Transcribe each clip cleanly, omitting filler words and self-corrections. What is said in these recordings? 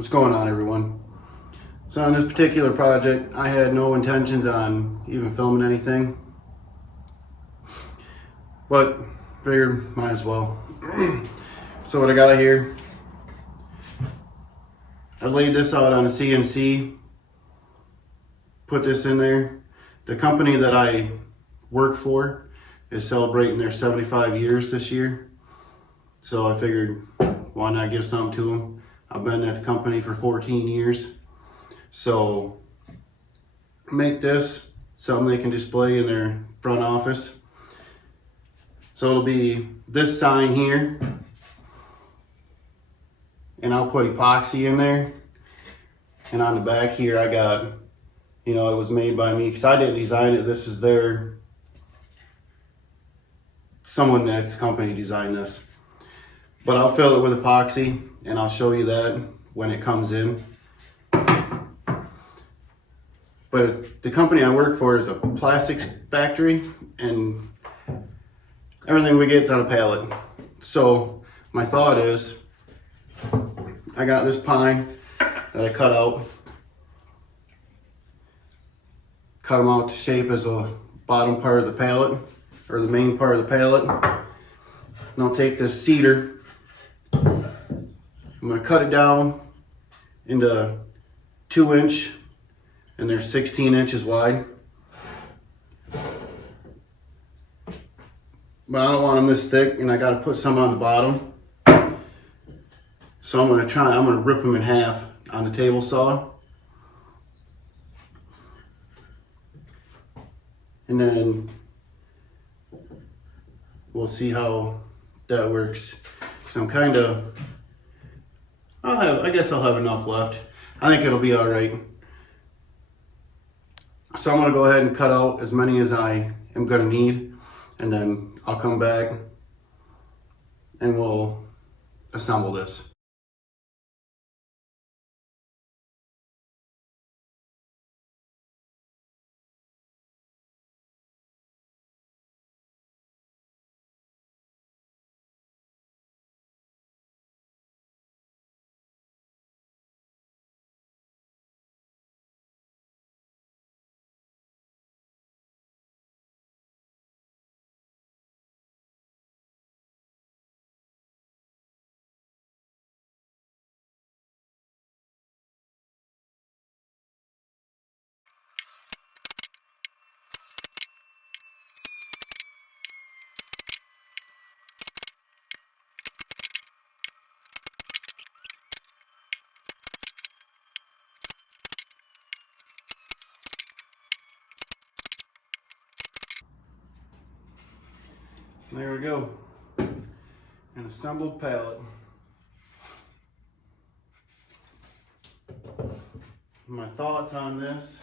What's going on, everyone? So on this particular project, I had no intentions on even filming anything, but figured might as well. So what I got here, I laid this out on a CNC, put this in there. The company that I work for is celebrating their 75 years this year. So I figured, why not give something to them? I've been at the company for 14 years. So make this something they can display in their front office. So it'll be this sign here, and I'll put epoxy in there. And on the back here, I got, it was made by me because I didn't design it. This is someone at the company designed this. But I'll fill it with epoxy, and I'll show you that when it comes in. But the company I work for is a plastics factory, and everything we get is on a pallet. So my thought is, I got this pine that I cut out. Cut them out to shape as the bottom part of the pallet, or the main part of the pallet. And I'll take this cedar. I'm going to cut it down into 2-inch, and they're 16 inches wide. But I don't want them this thick, and I got to put some on the bottom. So I'm going to rip them in half on the table saw. And then we'll see how that works. So I guess I'll have enough left. I think it'll be all right. So I'm gonna go ahead and cut out as many as I am gonna need, and then I'll come back and we'll assemble this. There we go, an assembled pallet. My thoughts on this.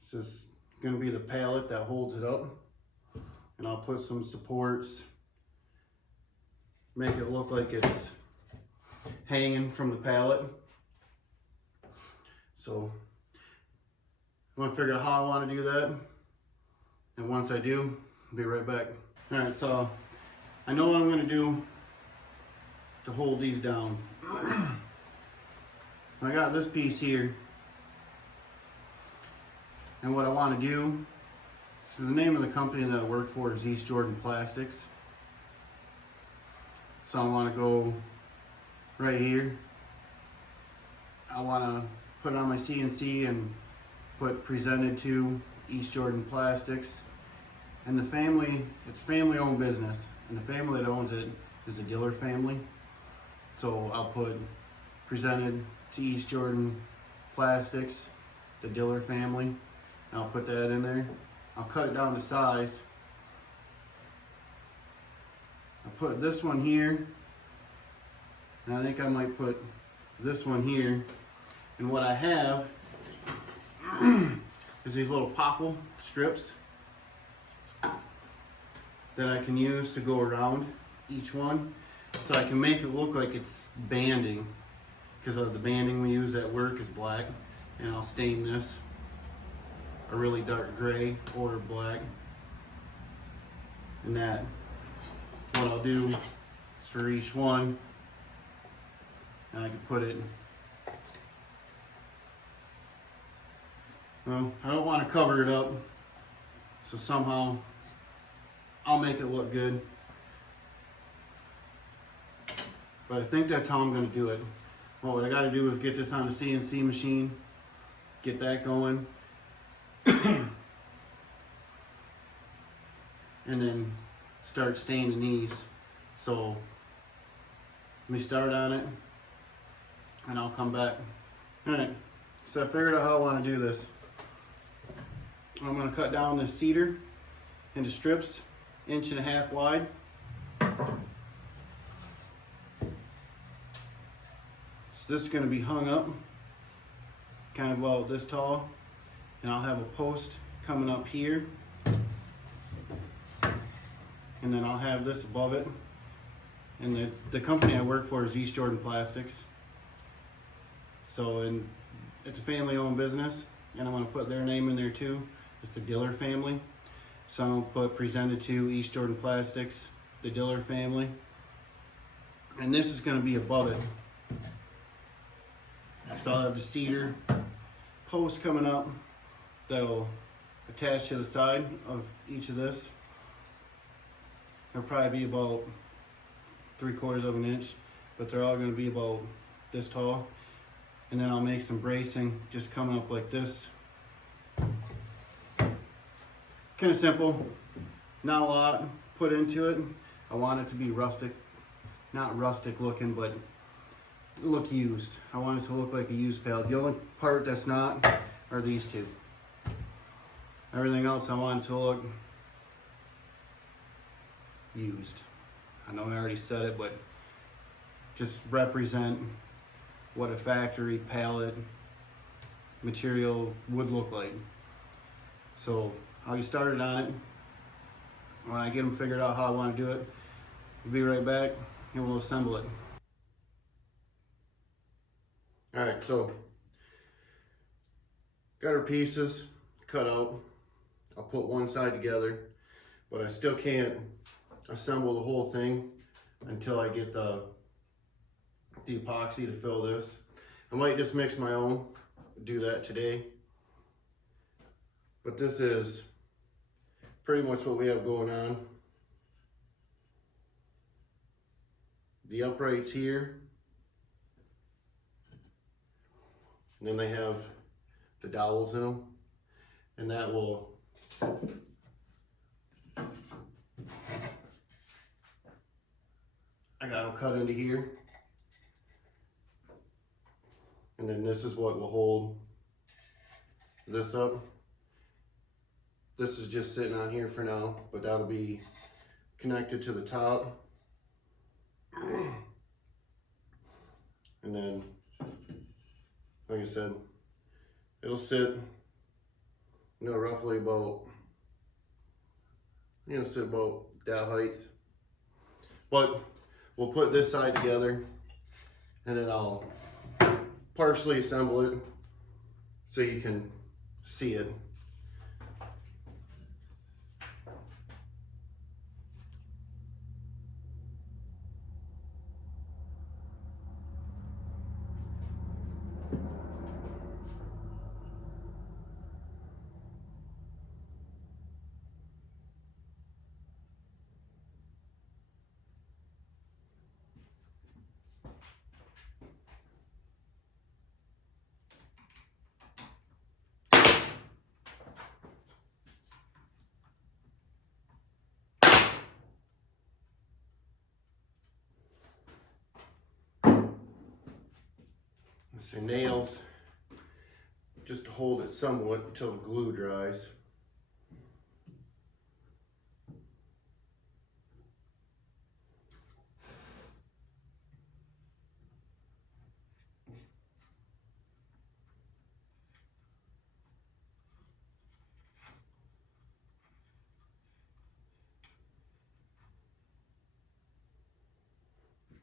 This is going to be the pallet that holds it up, and I'll put some supports, make it look like it's hanging from the pallet. So I'm gonna figure out how I want to do that, and once I do, I'll be right back. All right, so I know what I'm gonna do to hold these down. I got this piece here, and what I want to do, this is the name of the company that I work for, is East Jordan Plastics. So I want to go right here. I want to put it on my CNC and put presented to East Jordan Plastics. And the family, it's a family owned business, and the family that owns it is the Diller family. So I'll put presented to East Jordan Plastics, the Diller family, and I'll put that in there. I'll cut it down to size. I'll put this one here, and I think I might put this one here. And what I have is these little popple strips that I can use to go around each one, so I can make it look like it's banding, because the banding we use at work is black, and I'll stain this a really dark gray or black, and that what I'll do is for each one, and I can put it, well, I don't want to cover it up, so somehow I'll make it look good. But I think that's how I'm going to do it. Well, what I got to do is get this on the CNC machine, get that going, and then start staining these. So let me start on it and I'll come back. Alright, so I figured out how I want to do this. I'm going to cut down this cedar into strips, 1.5 inches wide. So this is going to be hung up kind of about this tall, and I'll have a post coming up here, and then I'll have this above it. And the company I work for is East Jordan Plastics. So it's a family-owned business, and I'm going to put their name in there too. It's the Diller family. So I'm going to put presented to East Jordan Plastics, the Diller family. And this is going to be above it. So I'll have the cedar post coming up that'll attach to the side of each of this. It'll probably be about 3/4 of an inch, but they're all going to be about this tall. And then I'll make some bracing just coming up like this. Kind of simple, not a lot put into it. I want it to be rustic, not rustic looking, but look used. I want it to look like a used pallet. The only part that's not are these two. Everything else I want it to look used. I know I already said it, but just represent what a factory pallet material would look like. So I'll get started on it. When I get them figured out how I want to do it, we'll be right back and we'll assemble it. Alright, so got our pieces cut out. I'll put one side together, but I still can't assemble the whole thing until I get the epoxy to fill this. I might just mix my own, do that today. But this is pretty much what we have going on. The uprights here, and then they have the dowels in them, and that will I got them cut into here, and then this is what will hold this up. This is just sitting on here for now, but that'll be connected to the top. And then, like I said, it'll sit, roughly about, sit about that height. But we'll put this side together, and then I'll partially assemble it so you can see it. Some nails just to hold it somewhat until the glue dries.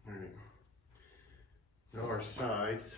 All right. Now our sides.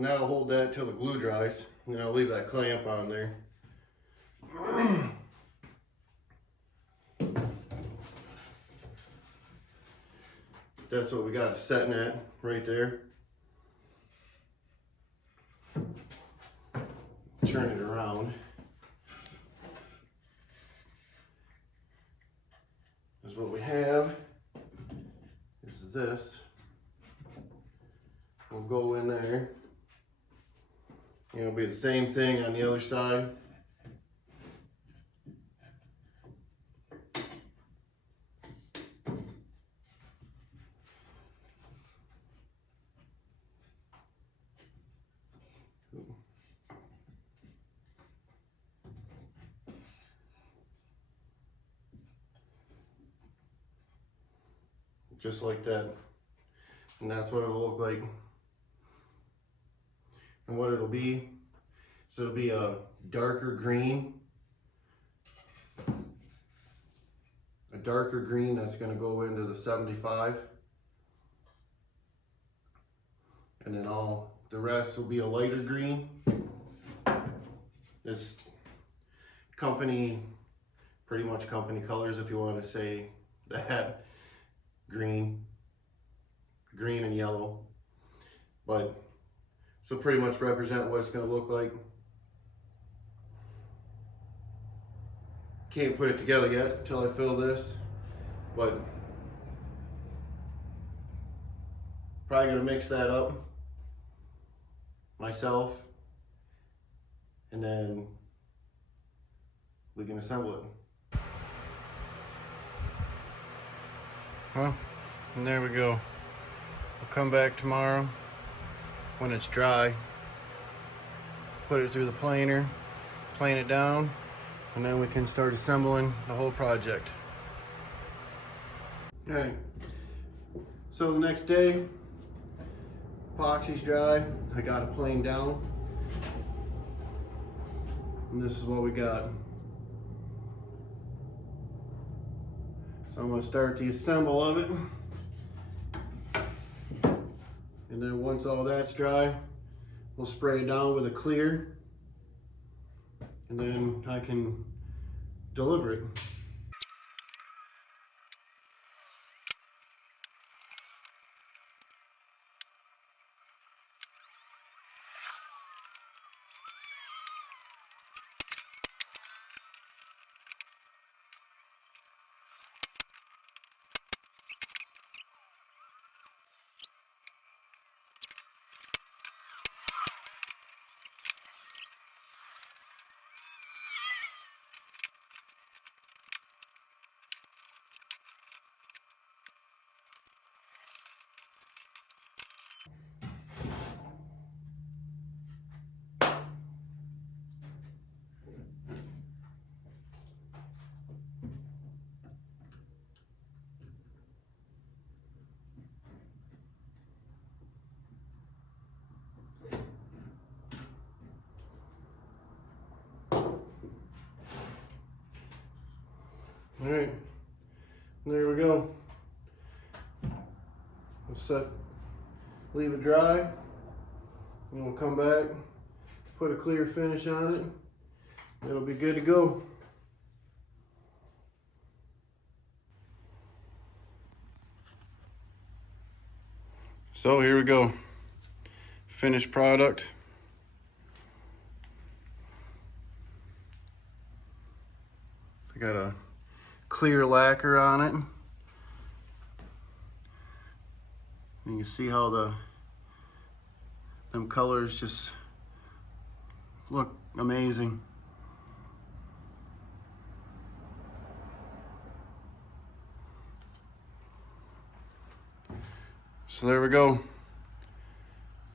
And that'll hold that till the glue dries. And I'll leave that clamp on there. That's what we got it setting at right there. Turn it around. Is what we have is this. We'll go in there. It'll be the same thing on the other side. Just like that. And that's what it'll look like. And what it'll be, so it'll be a darker green. A darker green that's going to go into the 75. And then all the rest will be a lighter green. This company, pretty much company colors if you want to say that. Green and yellow, but so pretty much represent what it's going to look like. Can't put it together yet until I fill this, but probably going to mix that up myself, and then we can assemble it. Well, and there we go. We'll come back tomorrow when it's dry, put it through the planer, plane it down, and then we can start assembling the whole project. Okay, so the next day, epoxy's dry, I got it planed down, and this is what we got. So I'm going to start the assemble of it. And then once all that's dry, we'll spray it down with a clear. And then I can deliver it. All right, there we go. We'll leave it dry, and we'll come back, put a clear finish on it. It'll be good to go. So here we go, finished product. I got a clear lacquer on it. And you see how them colors just look amazing. So there we go.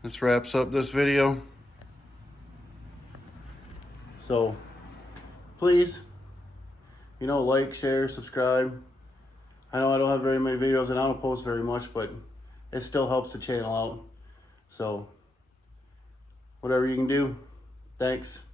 This wraps up this video. So please, like, share, subscribe. I know I don't have very many videos and I don't post very much, but it still helps the channel out. So whatever you can do, thanks.